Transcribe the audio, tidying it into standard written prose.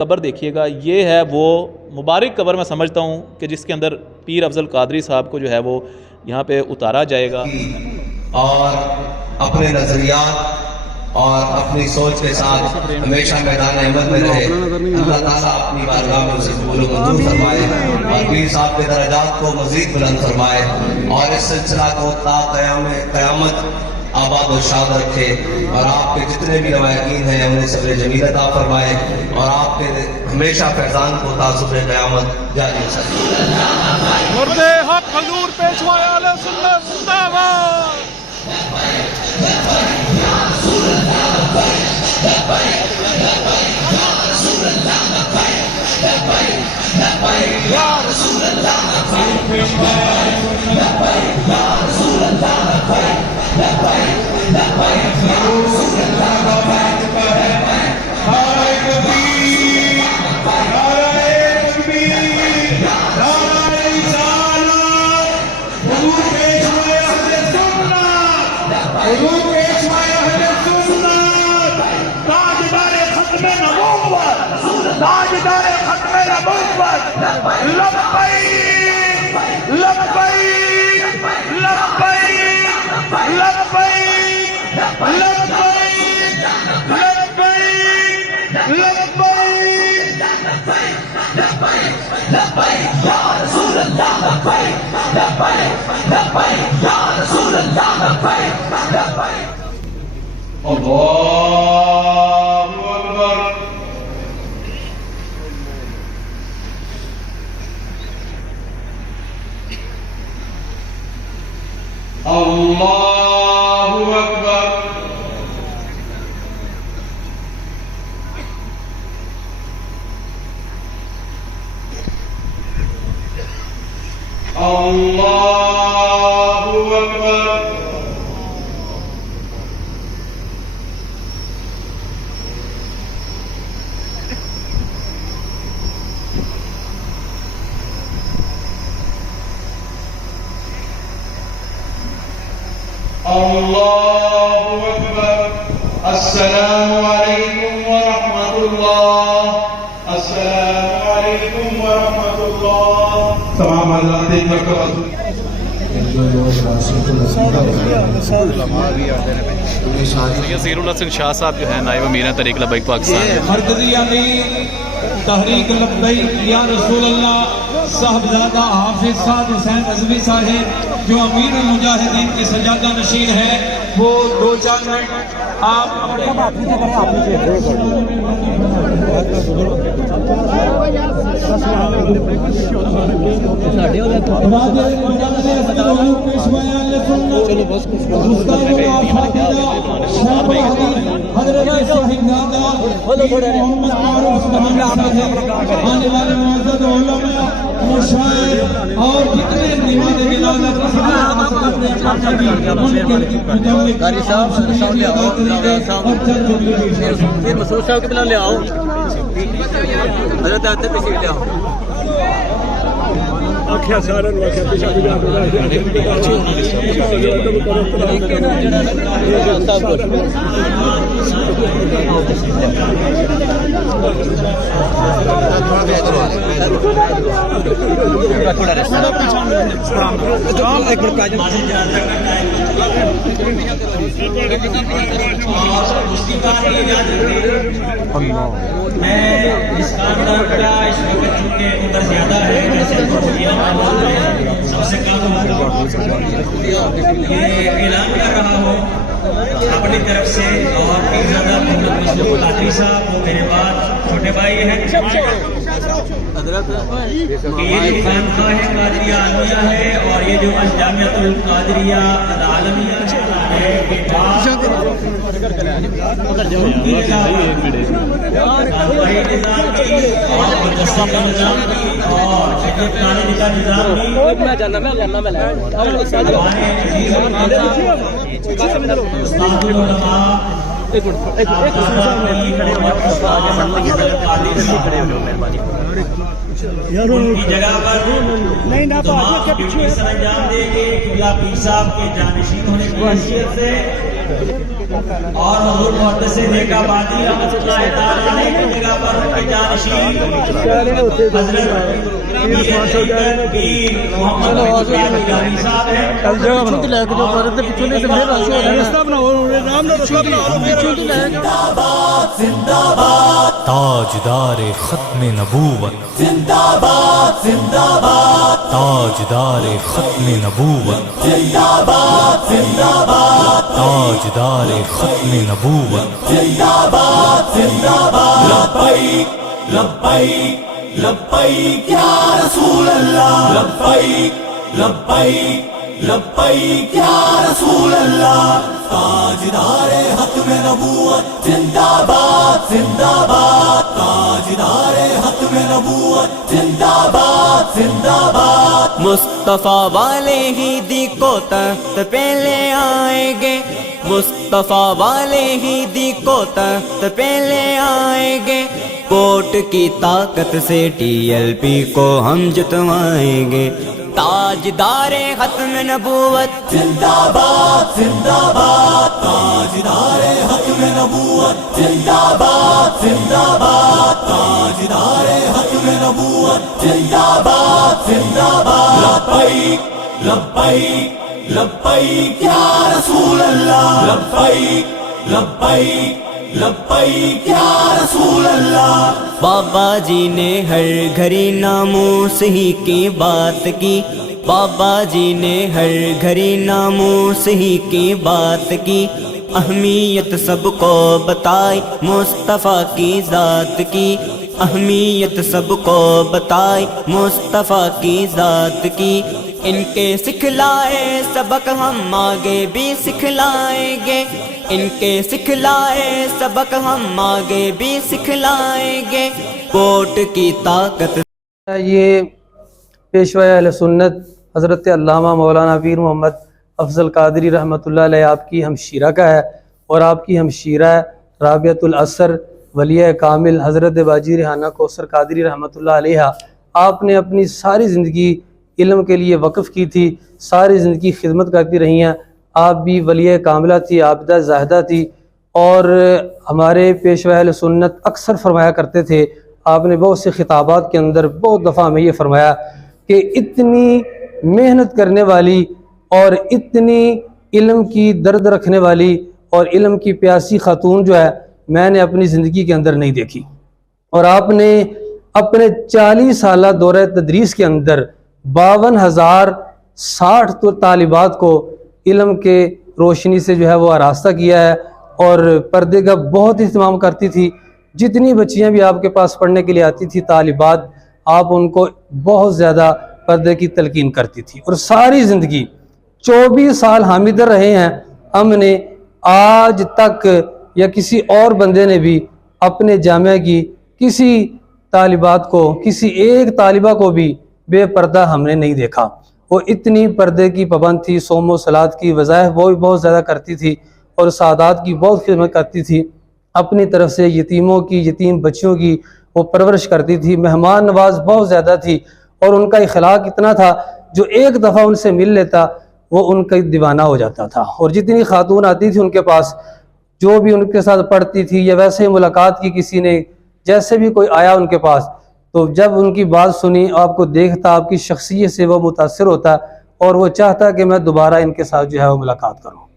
कब्र देखिएगा, ये है वो मुबारक कब्र मैं समझता हूँ कि जिसके अंदर पीर अफजल कादरी साहब को जो है वो यहाँ पे उतारा जाएगा और अपने नजरियात और अपनी सोच के साथ हमेशा मैदान अहमद में रहे। अल्लाह ताला अपनी बारगाह में उसे कबूल मंजूर फरमाए और पीर साहब के दर्जात को मजीद बुलंद फरमाए और इस सिलसिला को ता क़यामत आबाद और शाद रखे और आपके जितने भी रवायकीन हैं उन्हें सब्र जमील अता फरमाए और आपके हमेशा फैजान को तासुब क़यामत जारी अल्लाहु अकबर। अल्लाहु अकबर। अल्लाहु अकबर। अस्सलामु अलैकुम व रहमतुल्लाह। अस्सलामु अलैकुम व रहमतुल्लाह। तमाम हज़रात सीरुल हसन शाह साहब जो है नायब अमीर तरीक़ लब्बैक पाकिस्तान मरकज़ी अमीर तहरीक लब्बैक या रसूल अल्लाह साहबजादा हाफिज साद हुसैन रज़वी साहिब जो अमीर मुजाहिदीन की सजादा नशीन है, वो 2-4 मिनट आप और जितने मसूद साहब के बिना ले आओ, हजरत आते पीछे ले आओ। आख्या सारे आख्या पीछे मैं इस कामदार का इस वक्त चूंकि उम्र ज्यादा है, जैसे सबसे कम ये ऐलान कर रहा हूँ अपनी तरफ से और पीरज़ादा मोहम्मद मसरूर कादरी साहब वो मेरे बाद छोटे भाई हैं। ये जो खानकाह है कादरिया आलमिया है और ये जो जामिअतुल कादरिया आलमिया है उनकी जगह पर सरंजाम देंगे। किबला पीर साहब के जानशीन होने की हैसियत से और हुजूर मुहद्दिस नेकाबादी रहमतुल्लाह तआला अलैह की जगह पर जानशीन हजरत पीर मोहम्मद गिलानी साहब हैं। ताजदार खत्म नबूवत जिंदाबाद जिंदाबाद, ताजदार खत्म नबूवत जिंदाबाद जिंदाबाद, ताजदार खत्म नबूवत जिंदाबाद जिंदाबाद। लब्बैक लब्बैक लब्बैक या रसूल अल्लाह, लब्बैक लब्बैक लब्बैक या रसूल अल्लाह। ताजदार खत्म नबूवत जिंदाबाद जिंदाबाद, ताजदार खत्म नबूवत जिंदाबाद जिंदाबाद। मुस्तफा वाले ही दी को तख्त पे ले आएंगे, मुस्तफा वाले ही दी को तख्त पे ले आएंगे। कोर्ट की ताकत से TLP को हम जितवाएंगे। ताजदारे खत्म नबूवत जिंदाबाद जिंदाबाद, ताजदारे खत्म नबूवत जिंदाबाद जिंदाबाद, ताजदारे खत्म नबूवत जिंदाबाद जिंदाबाद। लब्बैक लब्बैक लब्बैक या रसूल अल्लाह, लब्बैक लब्बैक लब्बैक या रसूल अल्लाह। बाबा जी ने हर घड़ी नामोस ही की बात की, बाबा जी ने हर घड़ी नामोस ही की बात की। अहमियत सबको बताई मुस्तफ़ा की ज़ात की, अहमियत सबको बताई मुस्तफ़ा की ज़ात की। इनके सिखलाए सबक हम आगे भी सिखलाएंगे, इनके सिखलाए सबक हम आगे भी सिखलाएंगे। कोर्ट की ताकत। ये पेशवा अहले सुन्नत हज़रत अल्लामा मौलाना पीर मोहम्मद अफजल कादरी रहमतुल्लाह अलैह आपकी हमशीरा का है, और आपकी हमशीरा राबियतुल असर वलिया कामिल हज़रत बाजी रिहाना कौसर कादरी रहमतुल्लाह अलैहा। आपने अपनी सारी ज़िंदगी इल्म के लिए वक़फ़ की थी, सारी ज़िंदगी खिदमत करती रही हैं। आप भी वलिया कामिला थी, आबिदा ज़ाहिदा थी। और हमारे पेशवा अहले सुन्नत अक्सर फरमाया करते थे, आपने बहुत से खिताबात के अंदर बहुत दफ़ा हमें ये फरमाया कि इतनी मेहनत करने वाली और इतनी इल्म की दर्द रखने वाली और इल्म की प्यासी खातून जो है मैंने अपनी ज़िंदगी के अंदर नहीं देखी। और आपने अपने 40 साला दौरे तदरीस के अंदर 52,060 तालिबात को इल्म के रोशनी से जो है वो आरास्ता किया है, और पर्दे का बहुत इहतमाम करती थी। जितनी बच्चियां भी आपके पास पढ़ने के लिए आती थी तालिबात, आप उनको बहुत ज़्यादा पर्दे की तलकीन करती थी। और सारी ज़िंदगी 24 साल हामिदर रहे हैं। हमने आज तक या किसी और बंदे ने भी अपने जामिया की किसी तालिबात को, किसी एक तालिबा को भी बेपर्दा हमने नहीं देखा। वो इतनी पर्दे की पाबंद थी, सोमो सलात की वज़ाइफ वो भी बहुत ज़्यादा करती थी, और सादात की बहुत खिदमत करती थी। अपनी तरफ से यतीमों की, यतीम बच्चियों की वो परवरिश करती थी। मेहमान नवाज बहुत ज़्यादा थी, और उनका इखलाक इतना था जो एक दफ़ा उनसे मिल लेता वो उनका दीवाना हो जाता था। और जितनी खातून आती थी उनके पास, जो भी उनके साथ पढ़ती थी या वैसे मुलाकात की किसी ने, जैसे भी कोई आया उनके पास, तो जब उनकी बात सुनी, आपको देखता, आपकी शख्सियत से वो मुतासिर होता, और वो चाहता कि मैं दोबारा इनके साथ जो है वो मुलाकात करूँ।